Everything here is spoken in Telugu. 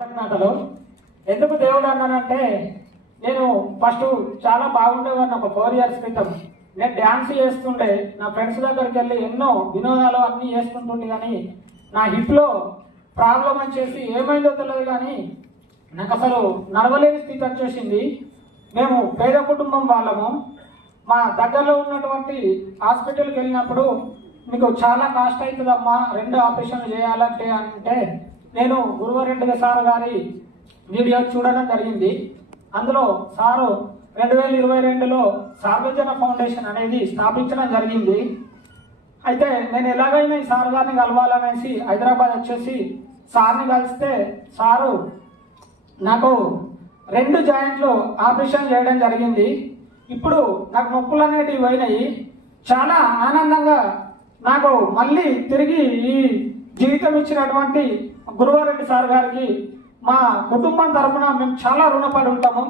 మాటలు ఎందుకు దేవుడు అన్నానంటే నేను ఫస్ట్ చాలా బాగుండేవాడిని ఒక ఫోర్ ఇయర్స్ క్రితం. నేను డ్యాన్స్ చేస్తుండే నా ఫ్రెండ్స్ దగ్గరికి వెళ్ళి ఎన్నో వినోదాలు అన్నీ చేసుకుంటుండే కానీ నా హిప్లో ప్రాబ్లం వచ్చేసి ఏమైందో తెలియదు కానీ నాకు అసలు నడవలేని స్థితి వచ్చేసింది. మేము పేద కుటుంబం వాళ్ళము. మా దగ్గరలో ఉన్నటువంటి హాస్పిటల్కి వెళ్ళినప్పుడు మీకు చాలా కాస్ట్ అవుతుందమ్మా రెండు ఆపరేషన్లు చేయాలంటే అంటే నేను గురువరెడ్డి సార్ గారి వీడియో చూడడం జరిగింది. అందులో సారు రెండు వేల ఇరవై రెండులో సార్వజన ఫౌండేషన్ అనేది స్థాపించడం జరిగింది. అయితే నేను ఎలాగైనా ఈ సార్ గారిని కలవాలనేసి హైదరాబాద్ వచ్చేసి సార్ని కలిస్తే సారు నాకు రెండు జాయింట్లు ఆపరేషన్ చేయడం జరిగింది. ఇప్పుడు నాకు నొప్పులు అనేటివి పోయినాయి. చాలా ఆనందంగా నాకు మళ్ళీ తిరిగి ఈ జీవితం ఇచ్చినటువంటి గురువారెడ్డి సార్ గారికి మా కుటుంబం తరఫున మేము చాలా రుణపడి ఉంటాము.